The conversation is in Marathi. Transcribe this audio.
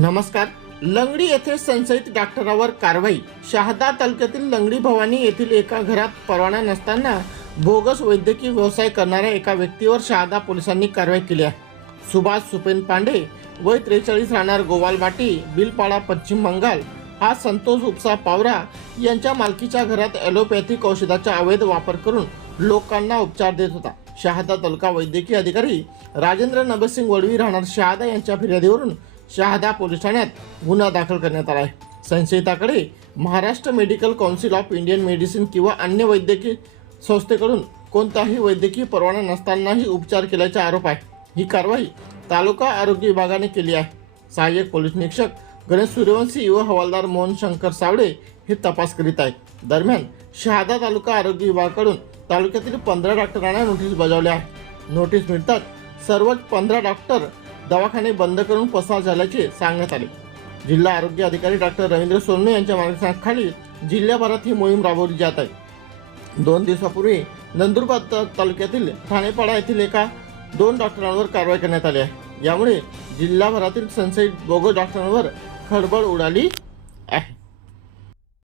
नमस्कार. लंगडी येथे संशयित डॉक्टरावर कारवाई. शहादा तालुक्यातील लंगडी भवानी येथील एका घरात परवाना नसताना बोगस वैद्यकीय व्यवसाय करणाऱ्या एका व्यक्तीवर शहादा पोलिसांनी कारवाई केली आहे. सुभाष सुपेन पांडे वय त्रेचाळीस राहणार गोवालबाटी बिलपाडा पश्चिम बंगाल. हा संतोष उपसा पावरा यांच्या मालकीच्या घरात ॲलोपॅथिक औषधाचा अवैध वापर करून लोकांना उपचार देत होता. शहादा तालुका वैद्यकीय अधिकारी राजेंद्र नभसिंग वडवी राहणार शहादा यांच्या फिर्यादीवरून शहादा पोलीस ठाण्यात गुन्हा दाखल करण्यात आला आहे. संशयिताकडे Maharashtra medical council of Indian medicine किंवा अन्य वैद्यकीय संस्थेकडून कोणताही वैद्यकीय परवाना नसतानाही उपचार केल्याचा आरोप आहे. ही कारवाई तालुका आरोग्य विभागाने केली आहे. सहाय्यक पोलीस निरीक्षक गणेश सूर्यवंशी युवा हवालदार मोहन शंकर सावळे हे तपास करीत आहेत. दरम्यान शहादा तालुका आरोग्य विभागाकडून तालुक्यातील पंधरा डॉक्टरांना नोटीस बजावल्या आहे. नोटीस मिळतात सर्वच पंधरा डॉक्टर दवाखाने बंद करून पसार झाल्याचे सांगण्यात आले. जिल्हा आरोग्य अधिकारी डॉक्टर रवींद्र सोनने यांच्या मार्गदर्शनाखाली जिल्ह्याभरात ही मोहीम राबवली जात आहे. दोन दिवसापूर्वी नंदुरबार तालुक्यातील ठाणेपाडा येथील एका दोन डॉक्टरांवर कारवाई करण्यात आली आहे. यामुळे जिल्हाभरातील संशयित बोगस डॉक्टरांवर खळबळ उडाली आहे.